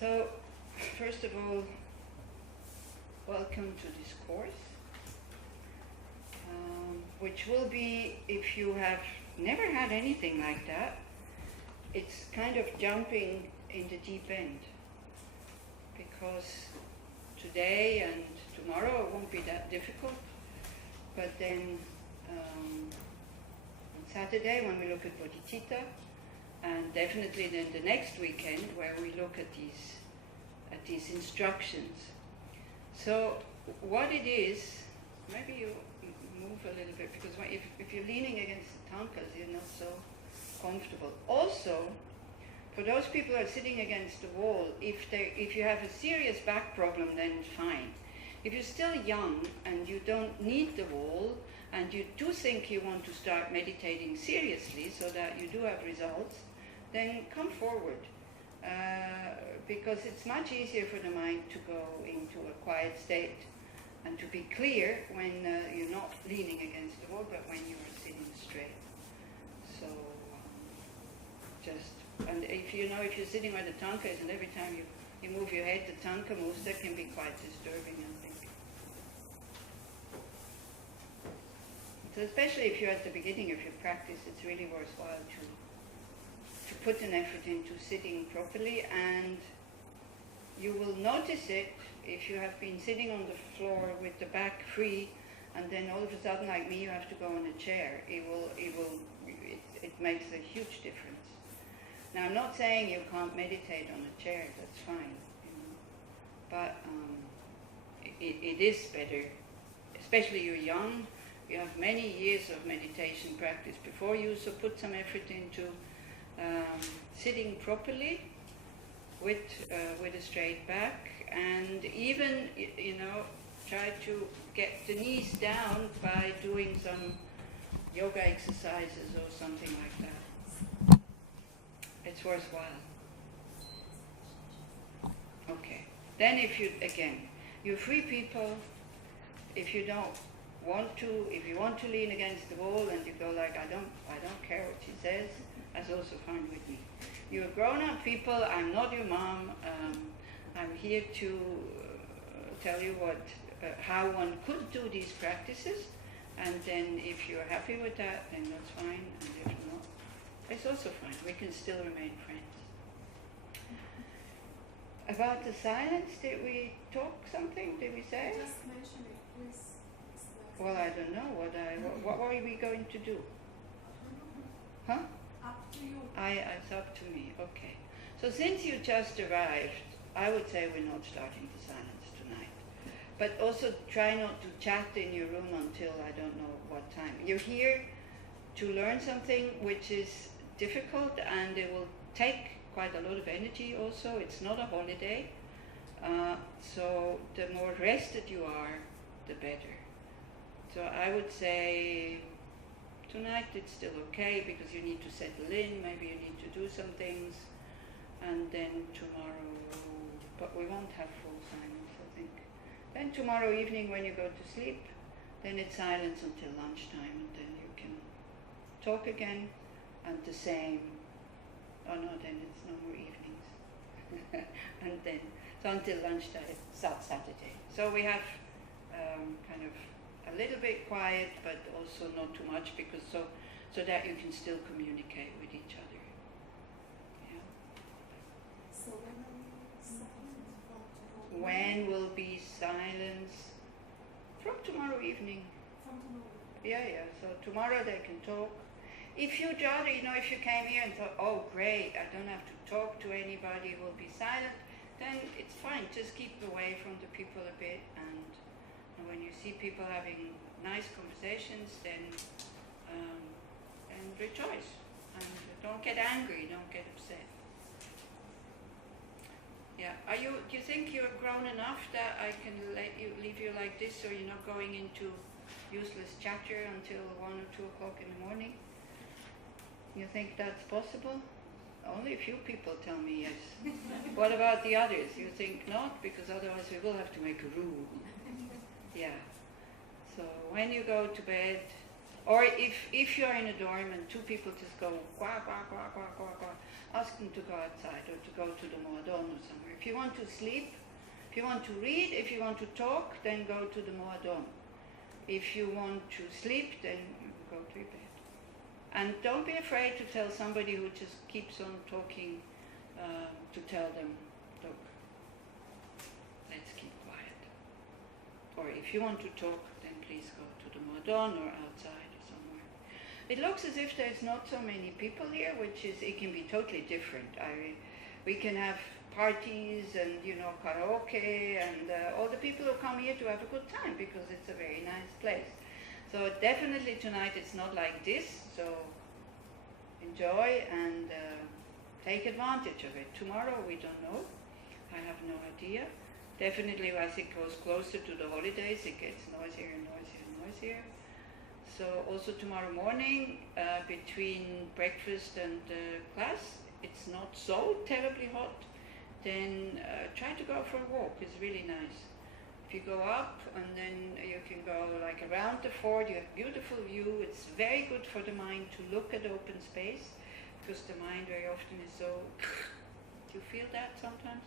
So, first of all, welcome to this course, which will be, if you have never had anything like that, it's kind of jumping in the deep end, because today and tomorrow it won't be that difficult, but then on Saturday when we look at Bodhichitta, and definitely then the next weekend where we look at these instructions. So what it is, maybe you move a little bit, because if you're leaning against the tankas, you're not so comfortable. Also, for those people who are sitting against the wall, if you have a serious back problem, then fine. If you're still young and you don't need the wall, and you do think you want to start meditating seriously so that you do have results, then come forward. Because it's much easier for the mind to go into a quiet state and to be clear when you're not leaning against the wall, but when you're sitting straight. So and if you're sitting where the tanka is, and every time you move your head, the tanka moves, that can be quite disturbing, I think. So especially if you're at the beginning of your practice, it's really worthwhile to put an effort into sitting properly, and you will notice it if you have been sitting on the floor with the back free, and then all of a sudden, like me, you have to go on a chair. It makes a huge difference. Now, I'm not saying you can't meditate on a chair, that's fine, but it is better, especially you're young, you have many years of meditation practice before you, so put some effort into sitting properly with a straight back, and even try to get the knees down by doing some yoga exercises or something like that. It's worthwhile. Okay. Then you're free people. If you want to lean against the wall and you go like, I don't care what she says, that's also fine with me. You're grown-up people, I'm not your mom, I'm here to tell you how one could do these practices, and then if you're happy with that, then that's fine, and if not, it's also fine, we can still remain friends. About the silence, did we talk something, did we say? Just mention it, please. Well, I don't know, what were we going to do? Huh? Up to you. It's up to me, okay. So since you just arrived, I would say we're not starting the silence tonight. But also try not to chat in your room until I don't know what time. You're here to learn something which is difficult, and it will take quite a lot of energy also. It's not a holiday. So the more rested you are, the better. So I would say tonight it's still okay because you need to settle in, maybe you need to do some things, and then tomorrow, but we won't have full silence, I think. Then tomorrow evening when you go to sleep, then it's silence until lunchtime, and then you can talk again, and the same. Oh no, then it's no more evenings. And then, so until lunchtime, Saturday. So we have kind of a little bit quiet, but also not too much, because so that you can still communicate with each other. Yeah. So when will be silence? From tomorrow evening. From tomorrow. Yeah. So tomorrow they can talk. If you just, if you came here and thought, oh great, I don't have to talk to anybody, it will be silent, then it's fine. Just keep away from the people a bit, and when you see people having nice conversations, then rejoice, and don't get angry, don't get upset. Yeah, do you think you're grown enough that I can leave you like this, so you're not going into useless chatter until 1 or 2 o'clock in the morning? You think that's possible? Only a few people tell me yes. What about the others? You think not? Because otherwise we will have to make a rule. Yeah. So when you go to bed, Or if you're in a dorm and two people just go quack, quack, quack, quack, quack, quack, ask them to go outside or to go to the Moadon or somewhere. If you want to sleep, if you want to read, if you want to talk, then go to the Moadon. If you want to sleep, then go to your bed. And don't be afraid to tell somebody who just keeps on talking, to tell them, look, let's keep quiet. Or if you want to talk, then please go to the Moadon or outside or somewhere. It looks as if there's not so many people here, which is, it can be totally different. We can have parties and, karaoke and all the people who come here to have a good time because it's a very nice place. So definitely tonight it's not like this, so enjoy and take advantage of it. Tomorrow we don't know, I have no idea. Definitely as it goes closer to the holidays it gets noisier and noisier and noisier. So also tomorrow morning between breakfast and class, it's not so terribly hot, then try to go for a walk, it's really nice. If you go up and then you can go like around the fort, you have beautiful view, it's very good for the mind to look at open space, because the mind very often is so, do you feel that sometimes?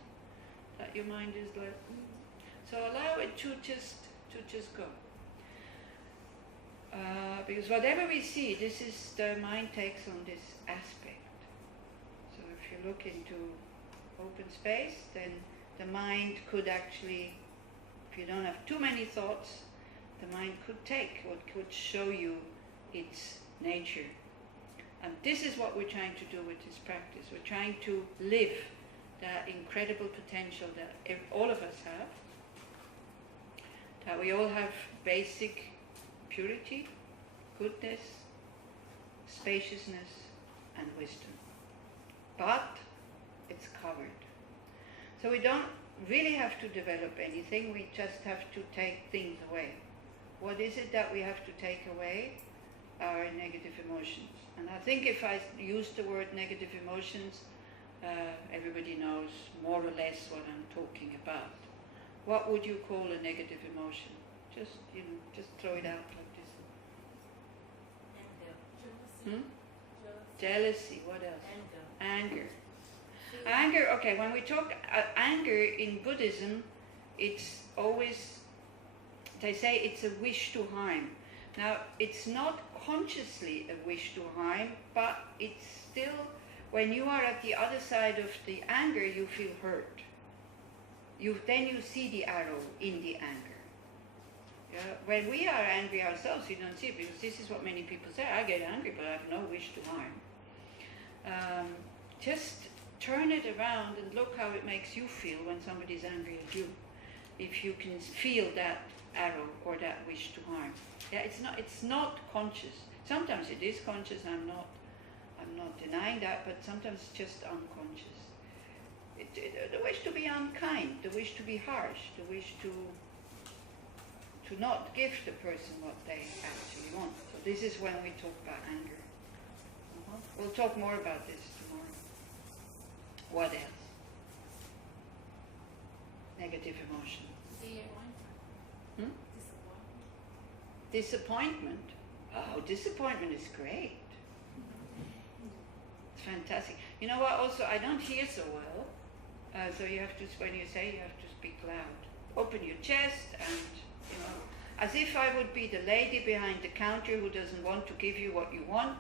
That your mind is like, so allow it to just go. Because whatever we see, this is, the mind takes on this aspect. So if you look into open space, then the mind could actually, if you don't have too many thoughts, the mind could take or could show you its nature. And this is what we're trying to do with this practice. We're trying to live that incredible potential that all of us have, that we all have basic purity, goodness, spaciousness, and wisdom. But it's covered. So we don't really have to develop anything, we just have to take things away. What is it that we have to take away? Our negative emotions. And I think if I use the word negative emotions, everybody knows more or less what I'm talking about. What would you call a negative emotion? Just, just throw it out like this. Jealousy. Jealousy, what else? Anger. Anger, okay, when we talk anger in Buddhism, it's always, they say it's a wish to harm. Now, it's not consciously a wish to harm, but it's still, when you are at the other side of the anger, you feel hurt. Then you see the arrow in the anger. Yeah? When we are angry ourselves, you don't see it, because this is what many people say, I get angry, but I have no wish to harm. Just turn it around and look how it makes you feel when somebody's angry at you. If you can feel that arrow or that wish to harm. Yeah, it's not conscious. Sometimes it is conscious, I'm not denying that, but sometimes it's just unconscious. The wish to be unkind, the wish to be harsh, the wish to not give the person what they actually want. So this is when we talk about anger. We'll talk more about this tomorrow. What else? Negative emotion. Disappointment. Oh, disappointment is great. It's fantastic. You know what, also, I don't hear so well, so you have to, when you say, you have to speak loud. Open your chest and, as if I would be the lady behind the counter who doesn't want to give you what you want,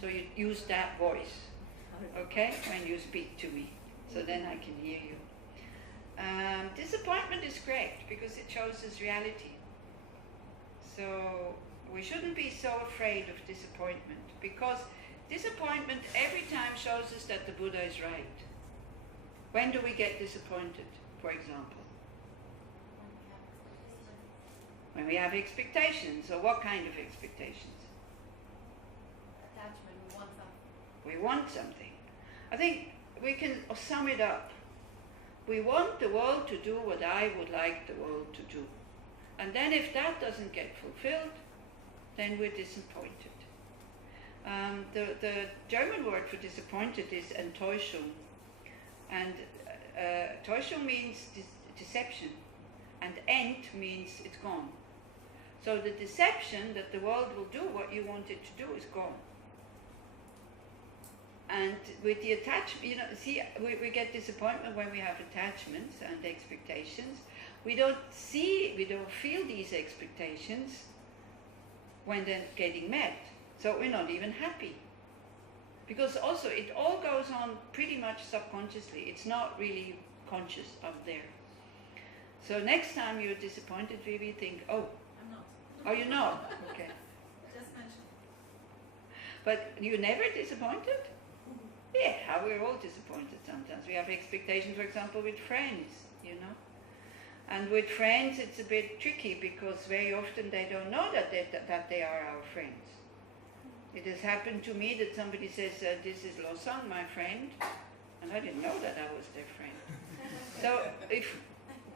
so you use that voice, okay, when you speak to me, so then I can hear you. Disappointment is great because it shows us reality. So we shouldn't be so afraid of disappointment, because disappointment every time shows us that the Buddha is right. When do we get disappointed, for example? When we have expectations. So what kind of expectations? Attachment, we want something. We want something. I think we can sum it up. We want the world to do what I would like the world to do. And then if that doesn't get fulfilled, then we're disappointed. The German word for disappointed is Enttäuschung. And Täuschung means deception. And End means it's gone. So the deception that the world will do what you want it to do is gone. And with the attachment, see, we get disappointment when we have attachments and expectations. We don't feel these expectations when they're getting met. So we're not even happy. Because also it all goes on pretty much subconsciously. It's not really conscious up there. So next time you're disappointed, maybe think, oh. I'm not. Oh, you're not? Okay. Just mention. But you're never disappointed? Yeah, we're all disappointed sometimes. We have expectations, for example, with friends, And with friends, it's a bit tricky because very often they don't know that they are our friends. It has happened to me that somebody says, this is Lawson, my friend, and I didn't know that I was their friend.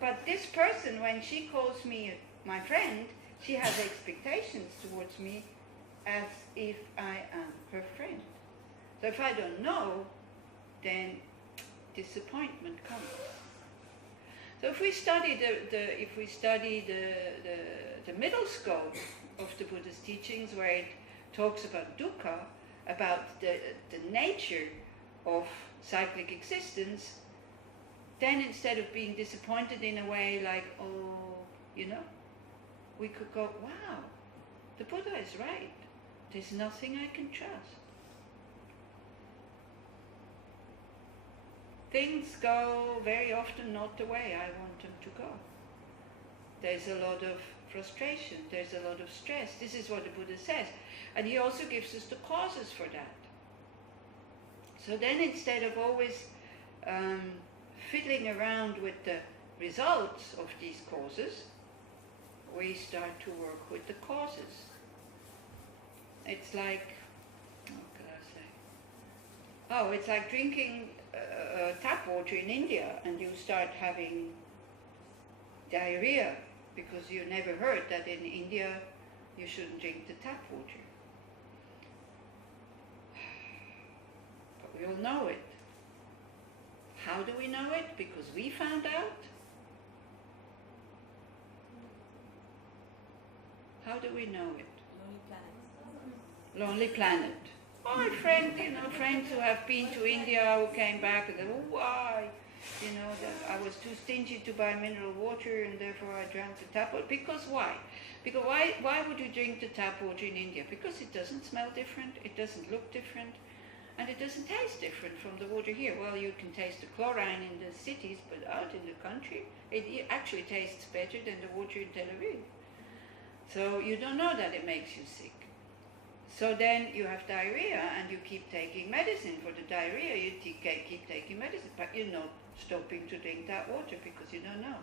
But this person, when she calls me my friend, she has expectations towards me as if I am her friend. So if I don't know, then disappointment comes. So if we study the middle scope of the Buddha's teachings, where it talks about dukkha, about the nature of cyclic existence, then instead of being disappointed in a way like, we could go, wow, the Buddha is right. There's nothing I can trust. Things go very often not the way I want them to go. There's a lot of frustration, there's a lot of stress. This is what the Buddha says. And he also gives us the causes for that. So then instead of always fiddling around with the results of these causes, we start to work with the causes. It's like, what could I say? Oh, it's like drinking tap water in India and you start having diarrhea because you never heard that in India you shouldn't drink the tap water. But we all know it. How do we know it? Because we found out? How do we know it? Lonely planet. Oh, my friend, friends who have been to India who came back and said, oh, why? That I was too stingy to buy mineral water and therefore I drank the tap water. Because why? Because why would you drink the tap water in India? Because it doesn't smell different, it doesn't look different, and it doesn't taste different from the water here. Well, you can taste the chlorine in the cities, but out in the country, it actually tastes better than the water in Tel Aviv. So you don't know that it makes you sick. So then you have diarrhea and you keep taking medicine for the diarrhea. You keep taking medicine, but you're not stopping to drink that water because you don't know.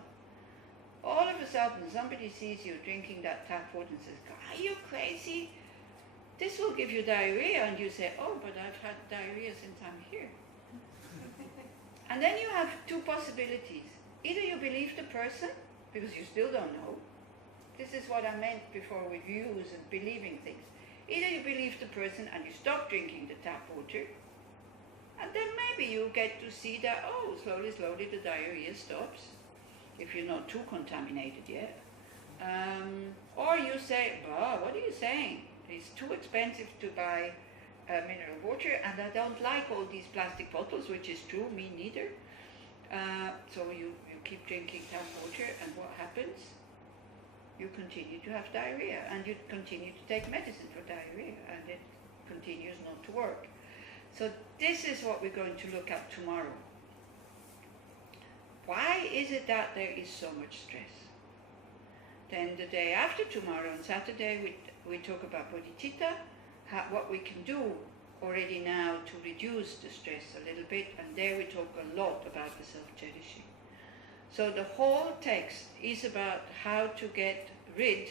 All of a sudden, somebody sees you drinking that tap water and says, are you crazy? This will give you diarrhea. And you say, oh, but I've had diarrhea since I'm here. And then you have two possibilities. Either you believe the person, because you still don't know. This is what I meant before with views and believing things. Either you believe the person and you stop drinking the tap water, and then maybe you get to see that, oh, slowly, slowly the diarrhea stops, if you're not too contaminated yet. Or you say, oh, what are you saying? It's too expensive to buy mineral water, and I don't like all these plastic bottles, which is true, me neither. So you keep drinking tap water, and what happens? You continue to have diarrhea, and you continue to take medicine for diarrhea, and it continues not to work. So this is what we're going to look at tomorrow. Why is it that there is so much stress? Then the day after tomorrow, on Saturday, we talk about Bodhichitta, what we can do already now to reduce the stress a little bit, and there we talk a lot about the self-cherishing. So the whole text is about how to get rid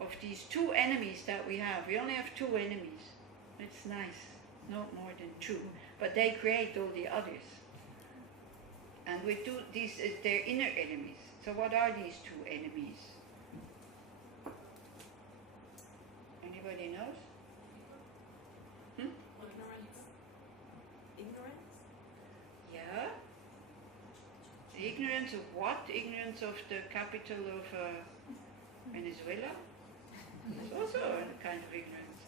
of these two enemies that we have. We only have two enemies. It's nice, not more than two, but they create all the others. And we do these, they're inner enemies. So what are these two enemies? Anybody knows? Ignorance. Yeah. Ignorance of what? Ignorance of the capital of Venezuela? It's also a kind of ignorance.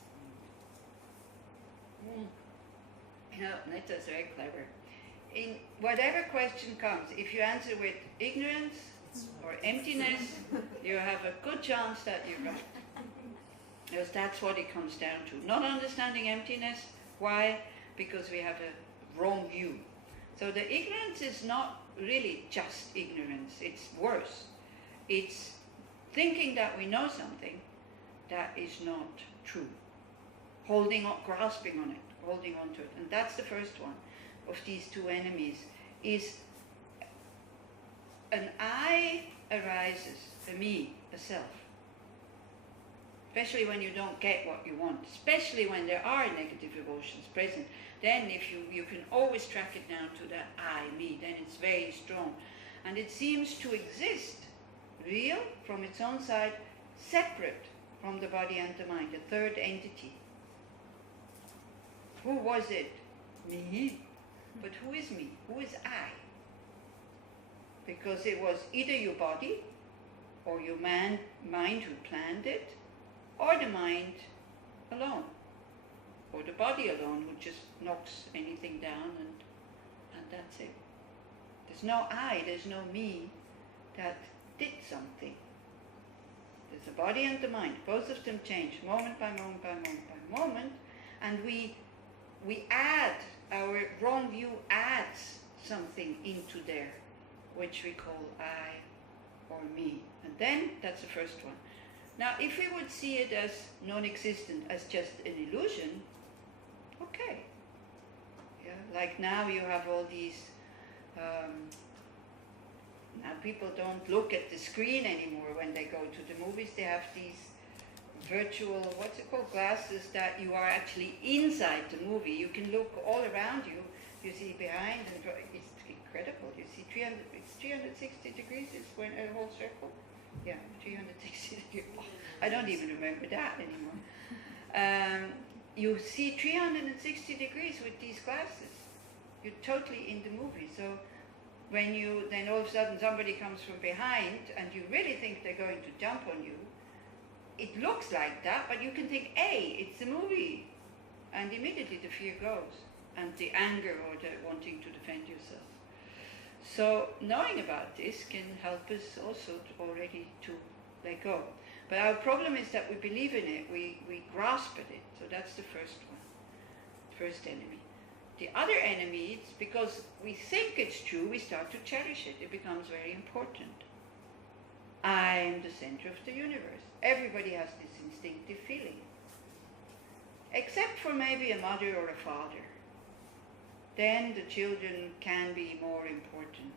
You know, Neta's very clever. In whatever question comes, if you answer with ignorance or emptiness, you have a good chance that you're right. Because that's what it comes down to. Not understanding emptiness. Why? Because we have a wrong view. So the ignorance is not really just ignorance. It's worse. It's thinking that we know something that is not true. Holding on, grasping on it, holding on to it. And that's the first one of these two enemies, is an I arises, a me, a self. Especially when you don't get what you want, especially when there are negative emotions present, then if you can always track it down to that I, me, then it's very strong. And it seems to exist, real, from its own side, separate from the body and the mind, a third entity. Who was it? Me. But who is me? Who is I? Because it was either your body or your mind who planned it, or the mind alone, or the body alone who just knocks anything down and that's it. There's no I, there's no me that did something. There's the body and the mind. Both of them change moment by moment by moment by moment, and we add, our wrong view adds something into there, which we call I or me. And then, that's the first one. Now, if we would see it as non-existent, as just an illusion, okay. Yeah, like now you have all these, now people don't look at the screen anymore when they go to the movies. They have these virtual, what's it called, glasses that you are actually inside the movie. You can look all around you. You see behind, and it's incredible. You see 360 degrees is when a whole circle. Yeah, 360 degrees. I don't even remember that anymore. You see 360 degrees with these glasses. You're totally in the movie. So when then all of a sudden somebody comes from behind and you really think they're going to jump on you, it looks like that, but you can think, hey, it's a movie. And immediately the fear goes, and the anger or the wanting to defend yourself. So knowing about this can help us also already to let go. But our problem is that we believe in it, we grasp at it. So that's the first one, first enemy. The other enemy, it's because we think it's true, we start to cherish it. It becomes very important. I'm the center of the universe. Everybody has this instinctive feeling. Except for maybe a mother or a father. Then the children can be more important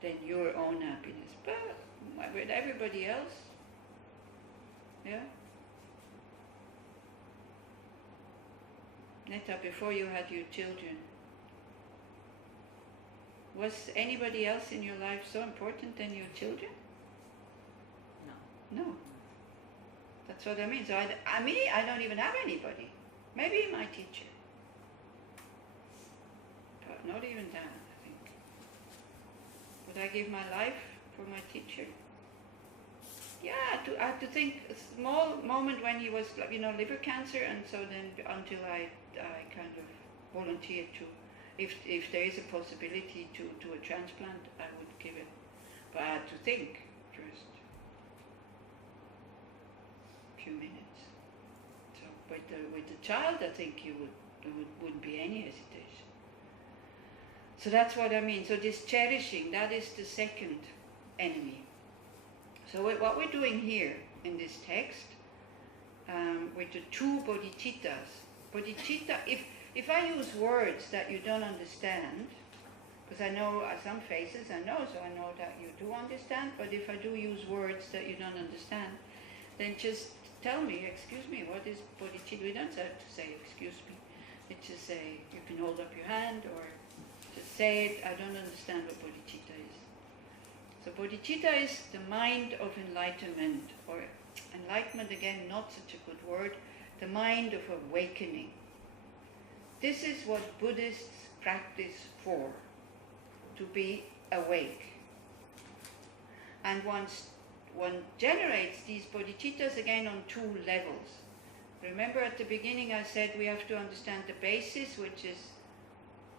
than your own happiness. But with everybody else, yeah? Netta, before you had your children, was anybody else in your life so important than your children? No. That's what I mean. So I don't even have anybody. Maybe my teacher. But not even that, I think. Would I give my life for my teacher? Yeah, I had to think a small moment when he was, liver cancer, and so then until I kind of volunteered to, if there is a possibility to a transplant, I would give it. But I had to think first. Few minutes. So with the child, I think there wouldn't be any hesitation. So that's what I mean. So this cherishing, that is the second enemy. So what we're doing here in this text, with the two bodhicittas. Bodhicitta, if I use words that you don't understand, because I know some faces I know, so I know that you do understand, but if I do use words that you don't understand, then just tell me, excuse me, what is bodhicitta? We don't have to say, excuse me. It's just say, you can hold up your hand, or just say it, I don't understand what bodhicitta is. So bodhicitta is the mind of enlightenment, or enlightenment, again, not such a good word, the mind of awakening. This is what Buddhists practice for, to be awake. And once one generates these bodhicittas again on two levels. Remember at the beginning I said we have to understand the basis, which is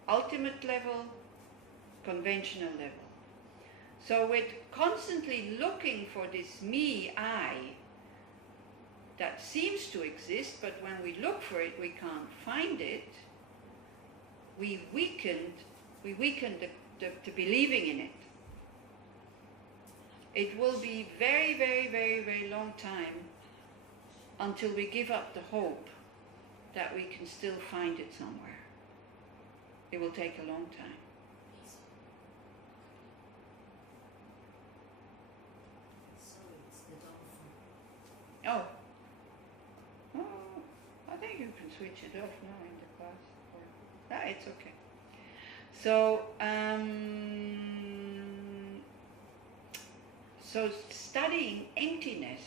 ultimate level, conventional level. So we're constantly looking for this me, I, that seems to exist, but when we look for it, we can't find it. We weaken the believing in it. It will be very, very, very, very long time until we give up the hope that we can still find it somewhere. It will take a long time. So it's the dolphin. I think you can switch it off now in the class. It's okay. So, so studying emptiness,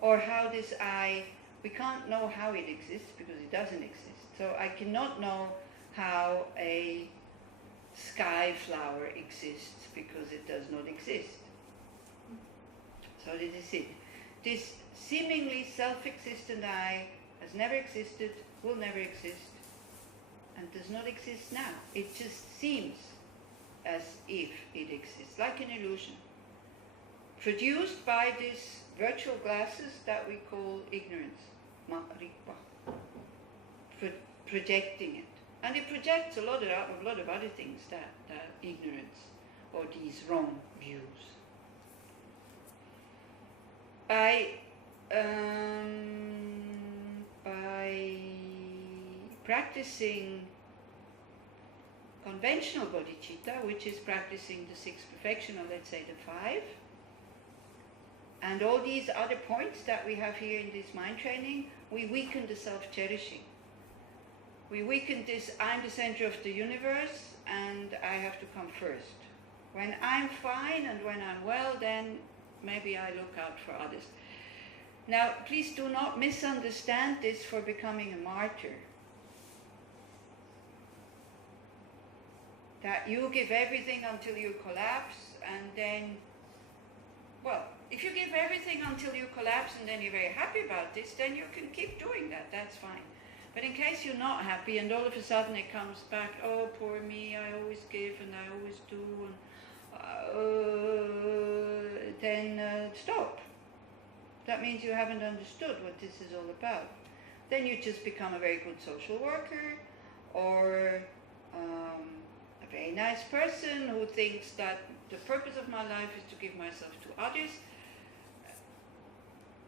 or how this I, we can't know how it exists because it doesn't exist. So I cannot know how a sky flower exists because it does not exist. So this is it. This seemingly self-existent I has never existed, will never exist, and does not exist now. It just seems as if it exists, like an illusion, produced by these virtual glasses that we call ignorance, projecting it. And it projects a lot of other things, that ignorance or these wrong views. By practicing conventional bodhicitta, which is practicing the sixth perfection, or let's say the five, and all these other points that we have here in this mind training, we weaken the self-cherishing. We weaken this, I'm the center of the universe and I have to come first. When I'm fine and when I'm well, then maybe I look out for others. Now, please do not misunderstand this for becoming a martyr. That you give everything until you collapse, and then, well, if you give everything until you collapse and then you're very happy about this, then you can keep doing that, that's fine. But in case you're not happy and all of a sudden it comes back, oh, poor me, I always give and I always do, and then stop. That means you haven't understood what this is all about. Then you just become a very good social worker, or a very nice person who thinks that the purpose of my life is to give myself to others.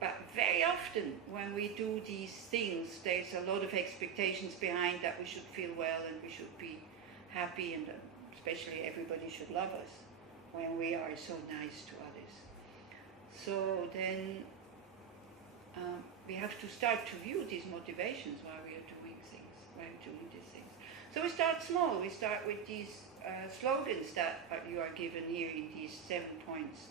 But very often when we do these things, there's a lot of expectations behind that we should feel well and we should be happy, and especially everybody should love us when we are so nice to others. So then we have to start to view these motivations while we are doing things, while doing these things. So we start small. We start with these slogans that you are given here in these 7 points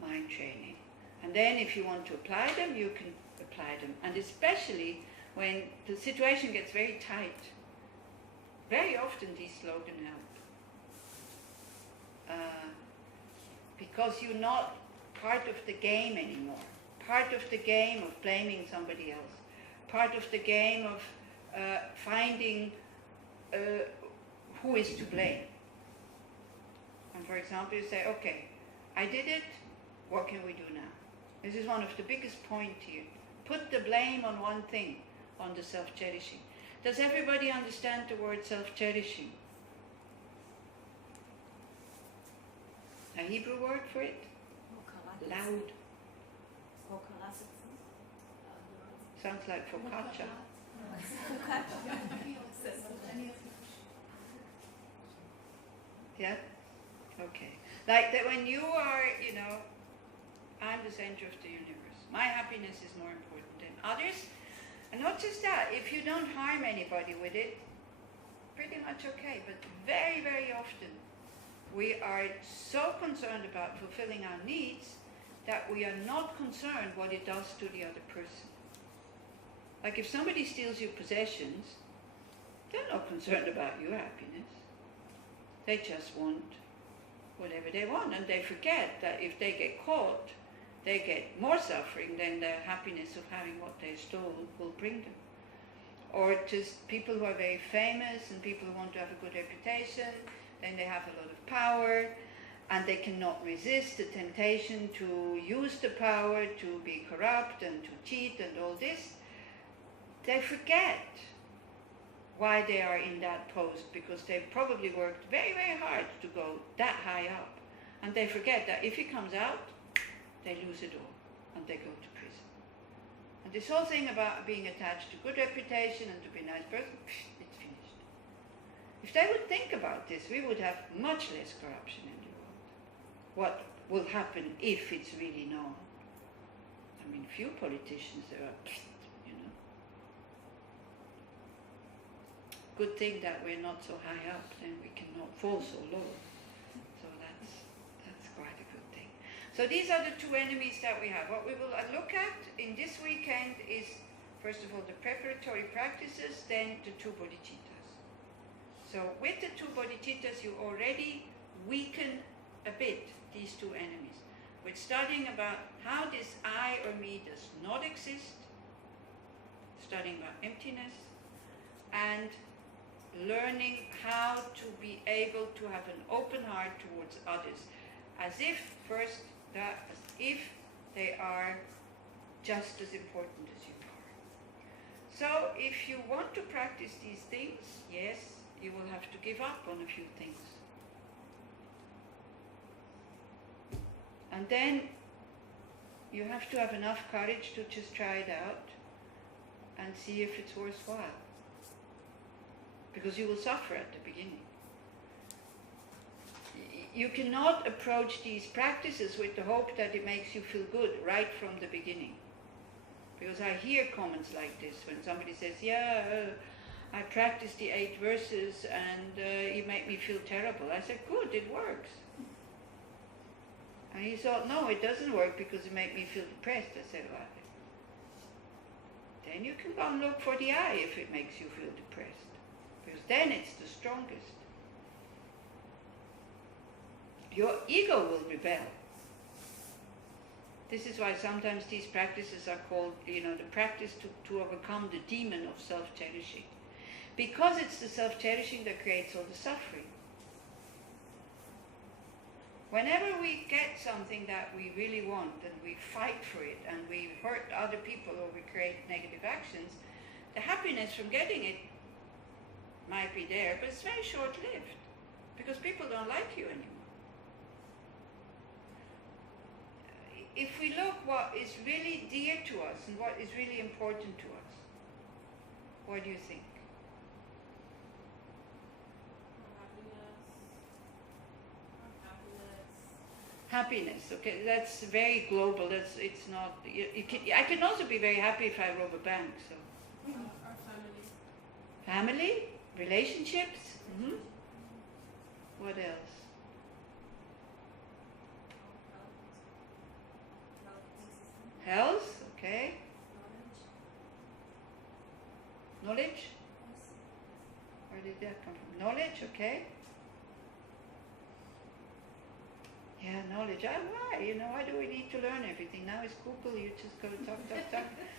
mind training. And then if you want to apply them, you can apply them. And especially when the situation gets very tight, very often these slogans help. Because you're not part of the game anymore. Part of the game of blaming somebody else. Part of the game of finding who is to blame. And for example, you say, okay, I did it, what can we do now? This is one of the biggest points here. Put the blame on one thing, on the self-cherishing. Does everybody understand the word self-cherishing? A Hebrew word for it? Loud. Sounds like focaccia. Yeah? Okay. Like that when you are, I'm the center of the universe. My happiness is more important than others. And not just that, if you don't harm anybody with it, pretty much okay. But very, very often, we are so concerned about fulfilling our needs that we are not concerned what it does to the other person. Like if somebody steals your possessions, they're not concerned about your happiness. They just want whatever they want, and they forget that if they get caught, they get more suffering than the happiness of having what they stole will bring them. Or just people who are very famous and people who want to have a good reputation, then they have a lot of power and they cannot resist the temptation to use the power to be corrupt and to cheat and all this. They forget why they are in that post, because they probably worked very, very hard to go that high up. And they forget that if it comes out, they lose it all and they go to prison. And this whole thing about being attached to good reputation and to be a nice person, it's finished. If they would think about this, we would have much less corruption in the world. What will happen if it's really known? I mean, few politicians there are, you know. Good thing that we're not so high up, then we cannot fall so low. So that's quite a good thing. So these are the two enemies that we have. What we will look at in this weekend is, first of all, the preparatory practices, then the two bodhicittas. So with the two bodhicittas, you already weaken a bit these two enemies. We're studying about how this I or me does not exist, studying about emptiness, and learning how to be able to have an open heart towards others, as if they are just as important as you are. So if you want to practice these things, yes, you will have to give up on a few things. And then you have to have enough courage to just try it out and see if it's worthwhile. Because you will suffer at the beginning. You cannot approach these practices with the hope that it makes you feel good right from the beginning. Because I hear comments like this when somebody says, I practiced the 8 verses and it made me feel terrible. I said, good, it works. And he thought, no, it doesn't work because it made me feel depressed. I said, well, then you can go and look for the I if it makes you feel depressed. Because then it's the strongest. Your ego will rebel. This is why sometimes these practices are called, the practice to overcome the demon of self-cherishing. Because it's the self-cherishing that creates all the suffering. Whenever we get something that we really want and we fight for it and we hurt other people or we create negative actions, the happiness from getting it might be there, but it's very short-lived because people don't like you anymore. If we look what is really dear to us and what is really important to us, what do you think? Happiness, okay, that's very global. It's not. I can also be very happy if I rob a bank. So. Our family. Family, relationships. Mm-hmm. What else? Health, okay. Knowledge. Where did that come from? Knowledge, okay. Yeah, knowledge. Why? Why do we need to learn everything? Now it's Google, you just go talk.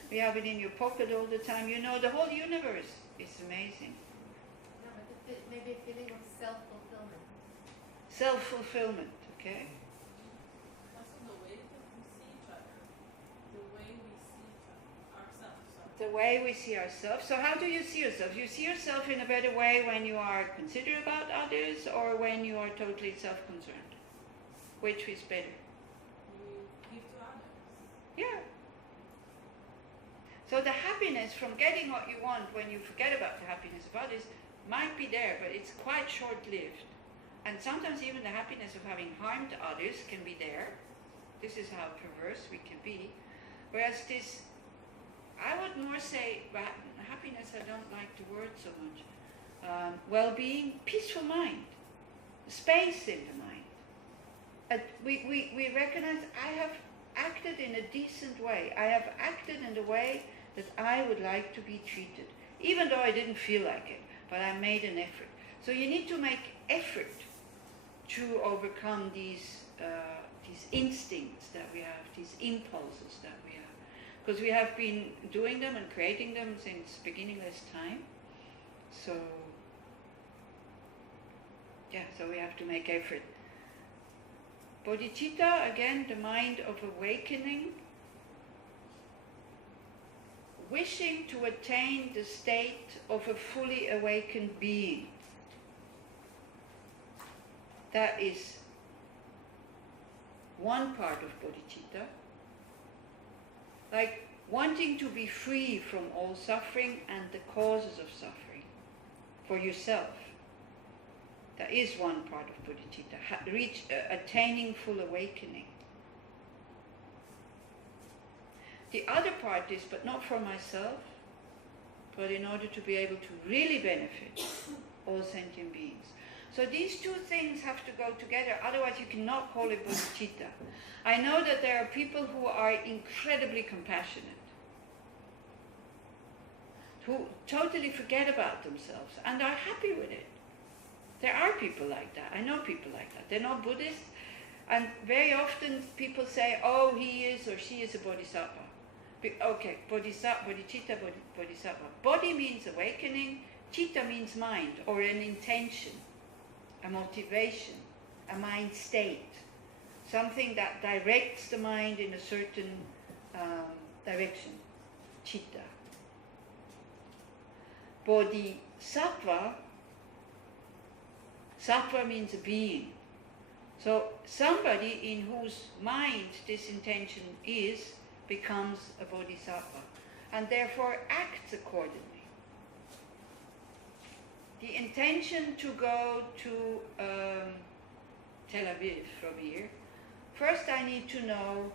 We have it in your pocket all the time. The whole universe is amazing. No, but maybe a feeling of self-fulfillment. Self-fulfillment, okay. Also the way that we see each other. The way we see ourselves. The way we see ourselves. So how do you see yourself? You see yourself in a better way when you are considerate about others or when you are totally self-concerned? Which is better? You give to others. Yeah. So the happiness from getting what you want when you forget about the happiness of others might be there, but it's quite short-lived. And sometimes even the happiness of having harmed others can be there. This is how perverse we can be. Whereas this, I would more say, happiness, I don't like the word so much. Well-being, peaceful mind, space in the mind. We recognize I have acted in a decent way. I have acted in the way that I would like to be treated, even though I didn't feel like it, but I made an effort. So you need to make effort to overcome these these instincts that we have, these impulses that we have. Because we have been doing them and creating them since beginningless time. So, yeah, so we have to make effort. Bodhicitta, again, the mind of awakening, wishing to attain the state of a fully awakened being. That is one part of bodhicitta. Like wanting to be free from all suffering and the causes of suffering for yourself. That is one part of bodhicitta, attaining full awakening. The other part is, but not for myself, but in order to be able to really benefit all sentient beings. So these two things have to go together, otherwise you cannot call it bodhicitta. I know that there are people who are incredibly compassionate, who totally forget about themselves and are happy with it. There are people like that. I know people like that. They're not Buddhists, and very often people say, oh, he is or she is a bodhisattva. Okay, bodhicitta, bodhisattva. Bodhi means awakening, citta means mind or an intention, a motivation, a mind state, something that directs the mind in a certain direction, citta. Bodhisattva, sattva means a being. So somebody in whose mind this intention is becomes a bodhisattva and therefore acts accordingly. The intention to go to Tel Aviv from here, first I need to know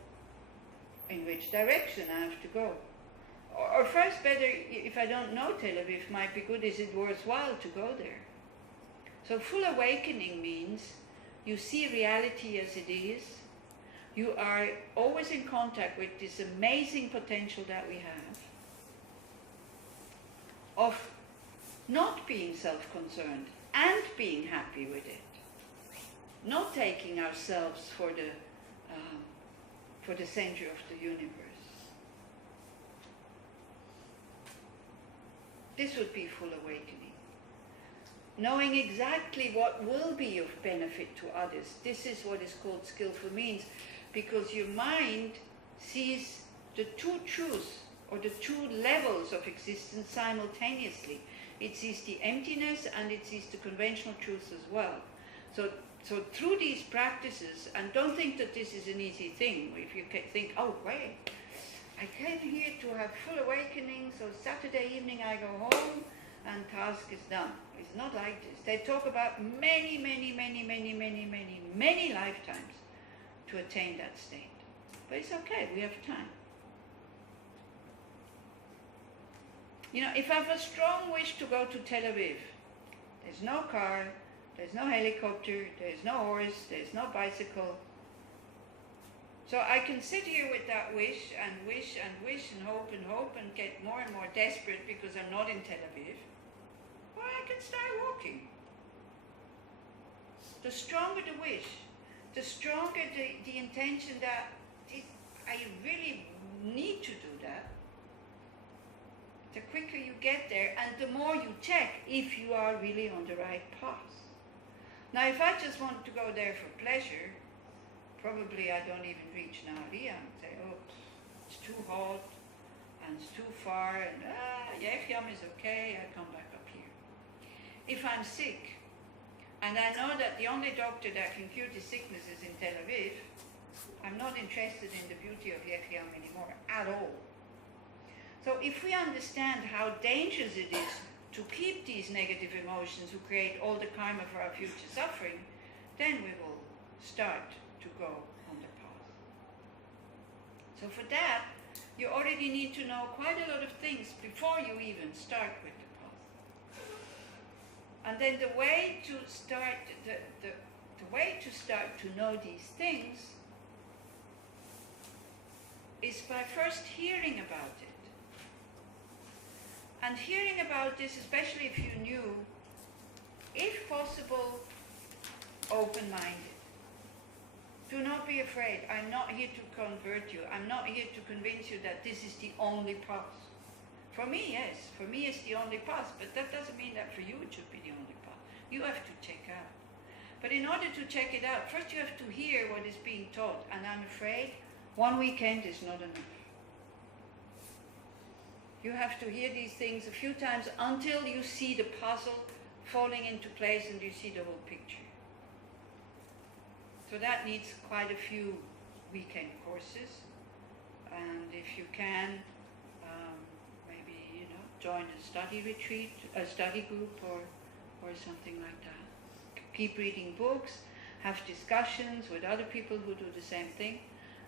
in which direction I have to go. Or first, better, if I don't know Tel Aviv, might be good, is it worthwhile to go there? So full awakening means you see reality as it is. You are always in contact with this amazing potential that we have of not being self-concerned and being happy with it. Not taking ourselves for the center of the universe. This would be full awakening. Knowing exactly what will be of benefit to others. This is what is called skillful means, because your mind sees the two truths or the two levels of existence simultaneously. It sees the emptiness and it sees the conventional truths as well. So through these practices, and don't think that this is an easy thing. If you think, oh wait, I came here to have full awakening, so Saturday evening I go home and task is done. It's not like this. They talk about many lifetimes to attain that state. But it's okay, we have time. You know, if I have a strong wish to go to Tel Aviv, there's no car, there's no helicopter, there's no horse, there's no bicycle. So I can sit here with that wish and wish and wish and hope and get more and more desperate because I'm not in Tel Aviv. Or I can start walking. The stronger the wish, the stronger the intention that I really need to do that, the quicker you get there and the more you check if you are really on the right path. Now if I just want to go there for pleasure, probably I don't even reach Nahariya and say, oh, it's too hot and it's too far and Yechiam is okay, I come back up here. If I'm sick and I know that the only doctor that can cure the sickness is in Tel Aviv, I'm not interested in the beauty of Yechiam anymore at all. So if we understand how dangerous it is to keep these negative emotions who create all the karma for our future suffering, then we will start to go on the path. So for that, you already need to know quite a lot of things before you even start with the path. And then the way to start, the way to start to know these things is by first hearing about it. And hearing about this, especially if you knew, if possible, open-minded. Do not be afraid. I'm not here to convert you. I'm not here to convince you that this is the only path. For me, yes. For me, it's the only path. But that doesn't mean that for you it should be the only path. You have to check out. But in order to check it out, first you have to hear what is being taught. And I'm afraid one weekend is not enough. You have to hear these things a few times until you see the puzzle falling into place and you see the whole picture. So that needs quite a few weekend courses. And if you can, maybe, join a study retreat, a study group or something like that. Keep reading books, have discussions with other people who do the same thing,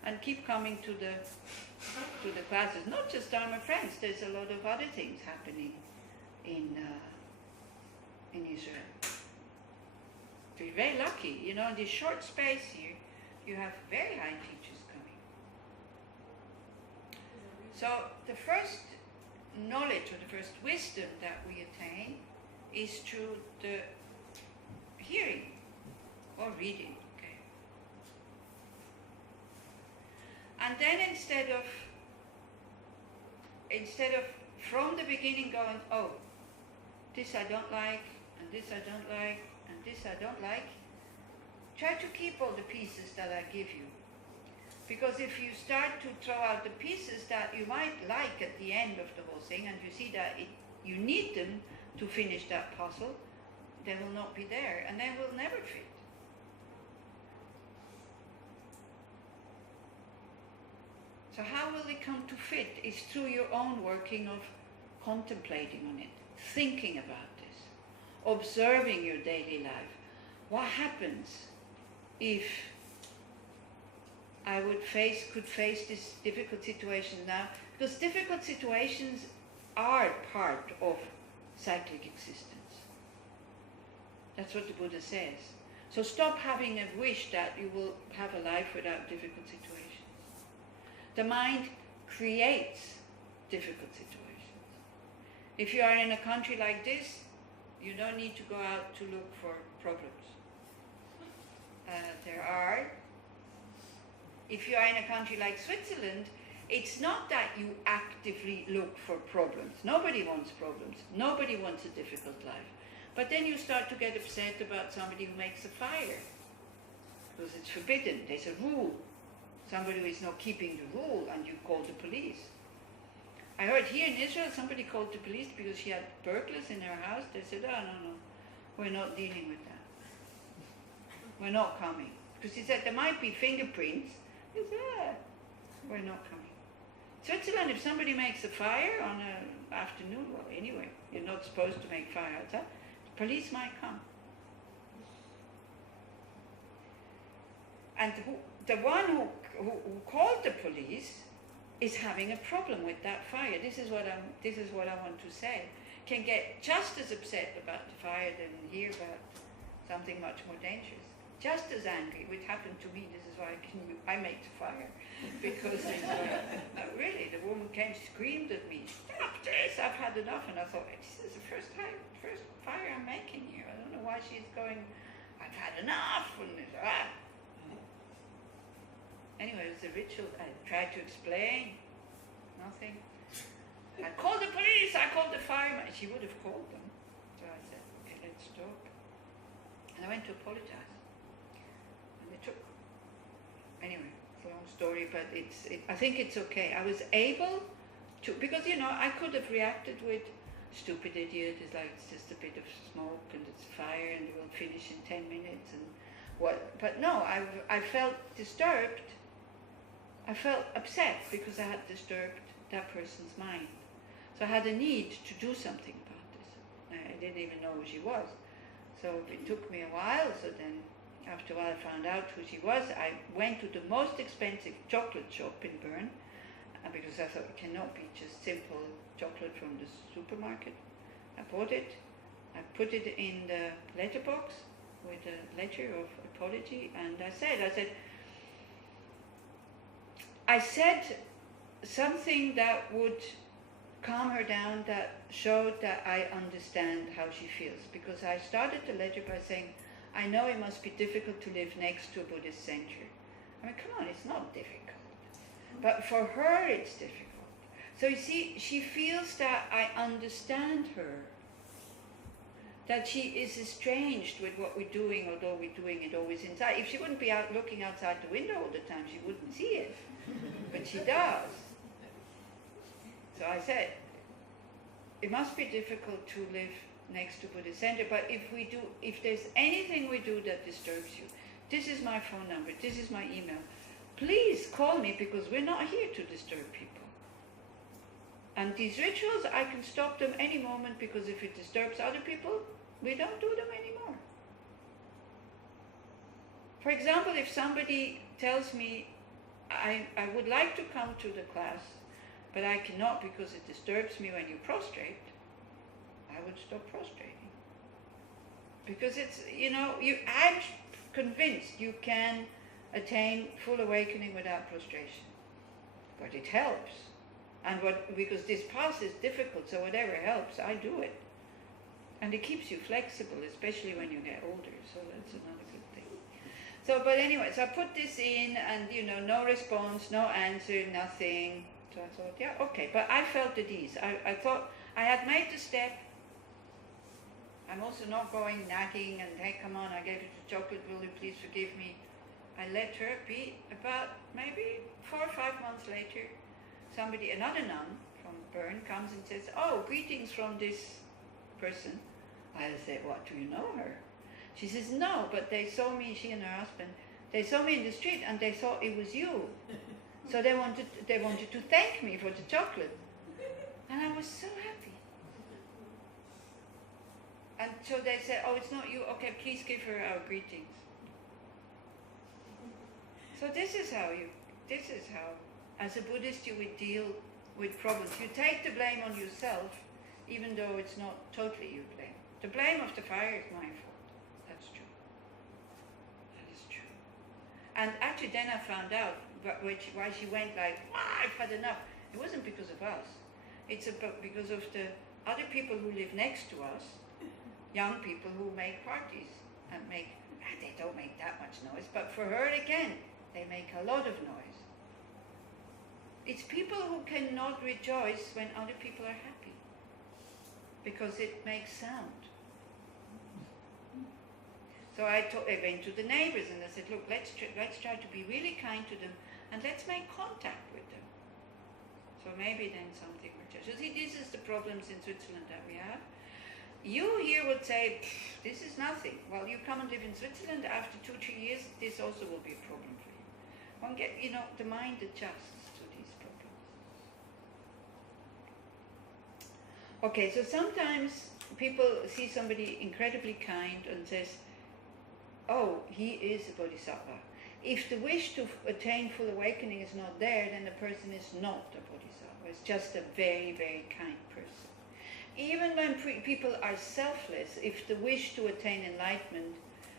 and keep coming to the classes. Not just Dharma Friends, there's a lot of other things happening in Israel. We're very lucky, in this short space here, you have very high teachers coming. So the first knowledge or the first wisdom that we attain is through the hearing or reading. And then instead of from the beginning going, oh, this I don't like, and this I don't like, and this I don't like, try to keep all the pieces that I give you. Because if you start to throw out the pieces that you might like at the end of the whole thing, and you see that you need them to finish that puzzle, they will not be there, and they will never fit. So how will it come to fit? It's through your own working of contemplating on it, thinking about this, observing your daily life. What happens if I could face this difficult situation now? Because difficult situations are part of cyclic existence. That's what the Buddha says. So stop having a wish that you will have a life without difficult situations. The mind creates difficult situations. If you are in a country like this, you don't need to go out to look for problems. If you are in a country like Switzerland, it's not that you actively look for problems. Nobody wants problems. Nobody wants a difficult life. But then you start to get upset about somebody who makes a fire, because it's forbidden. There's a rule. Somebody who is not keeping the rule, and you call the police. I heard here in Israel somebody called the police because she had burglars in her house. They said, oh, no, we're not dealing with that. We're not coming. Because he said there might be fingerprints. He said, we're not coming. Switzerland, if somebody makes a fire on an afternoon, well, anyway, you're not supposed to make fire outside, the police might come. And the one who called the police is having a problem with that fire. This is what I want to say. Can get just as upset about the fire than hear about something much more dangerous. Just as angry, which happened to me. This is why I make the fire, because really the woman came, screamed at me, "Stop this! I've had enough." And I thought, this is the first fire I'm making here. I don't know why she's going, "I've had enough." And anyway, it was a ritual. I tried to explain. Nothing. I called the police, I called the fireman. She would have called them. So I said, okay, let's talk. And I went to apologize. And they took. Anyway, it's a long story, but I think it's okay. I was able to, because, I could have reacted with, stupid idiot, it's just a bit of smoke and it's fire and it will finish in 10 minutes and what. But no, I felt disturbed. I felt upset because I had disturbed that person's mind. So I had a need to do something about this. I didn't even know who she was. So it took me a while. So then after a while I found out who she was. I went to the most expensive chocolate shop in Bern, because I thought it cannot be just simple chocolate from the supermarket. I bought it. I put it in the letterbox with a letter of apology. And I said something that would calm her down, that showed that I understand how she feels. Because I started the letter by saying, I know it must be difficult to live next to a Buddhist center. I mean, come on, it's not difficult. But for her, it's difficult. So you see, she feels that I understand her, that she is estranged with what we're doing, although we're doing it always inside. If she wouldn't be out looking outside the window all the time, she wouldn't see it. But she does. So I said, it must be difficult to live next to Buddhist center, but if there's anything we do that disturbs you, this is my phone number, this is my email. Please call me, because we're not here to disturb people. And these rituals, I can stop them any moment, because if it disturbs other people, we don't do them anymore. For example, if somebody tells me, I would like to come to the class, but I cannot because it disturbs me when you prostrate, I would stop prostrating. Because it's, I'm convinced you can attain full awakening without prostration. But it helps. And because this path is difficult, so whatever helps, I do it. And it keeps you flexible, especially when you get older, so that's another good thing. So, but anyway, so I put this in, and no response, no answer, nothing. So I thought, yeah, okay, but I felt at ease. I thought I had made the step. I'm also not going nagging and, hey, come on, I gave you the chocolate, will you please forgive me? I let her be. About maybe 4 or 5 months later, another nun from Bern comes and says, oh, greetings from this person. I say, what, do you know her? She says, no, but they saw me, she and her husband, they saw me in the street and they thought it was you. So they wanted to thank me for the chocolate. And I was so happy. And so they said, oh, it's not you. Okay, please give her our greetings. So this is how, as a Buddhist, you would deal with problems. You take the blame on yourself, even though it's not totally your blame. The blame of the fire is my fault. That's true. That is true. And actually then I found out why she went like, I've had enough. It wasn't because of us. It's because of the other people who live next to us, young people who make parties and they don't make that much noise, but for her again, they make a lot of noise. It's people who cannot rejoice when other people are happy, because it makes sound. So I went to the neighbors and I said, look, let's try to be really kind to them, and let's make contact with them. So maybe then something will change. So see, this is the problems in Switzerland that we have. You here would say, this is nothing. Well, you come and live in Switzerland, after 2 or 3 years, this also will be a problem for you. The mind adjusts to these problems. Okay, so sometimes people see somebody incredibly kind and says, oh, he is a bodhisattva. If the wish to attain full awakening is not there, then the person is not a bodhisattva. It's just a very, very kind person. Even when people are selfless, if the wish to attain enlightenment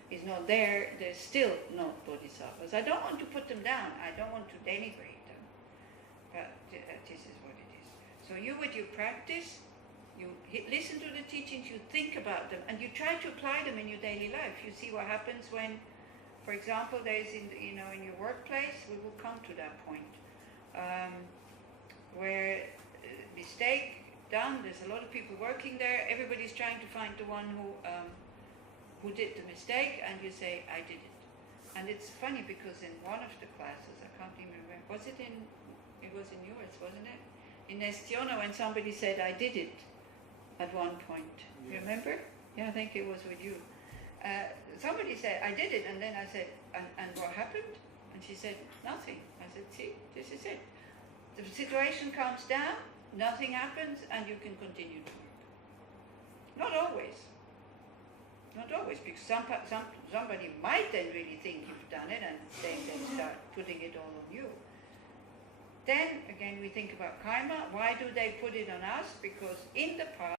is not there, they're still not bodhisattvas. I don't want to put them down. I don't want to denigrate them. But this is what it is. So you, with your practice, you listen to the teachings, you think about them, and you try to apply them in your daily life. You see what happens when, for example, there's in your workplace, we will come to that point, where mistake done, there's a lot of people working there, everybody's trying to find the one who did the mistake, and you say, I did it. And it's funny because in one of the classes, I can't even remember, it was in yours, wasn't it? In Nestiona, when somebody said, I did it, at one point. Yeah. Remember? Yeah, I think it was with you. Somebody said, I did it, and then I said, and what happened? And she said, nothing. I said, see, this is it. The situation calms down, nothing happens, and you can continue to work. Not always. Not always, because somebody might then really think you've done it, and they then start putting it all on you. Then, again, we think about karma. Why do they put it on us? Because in the past,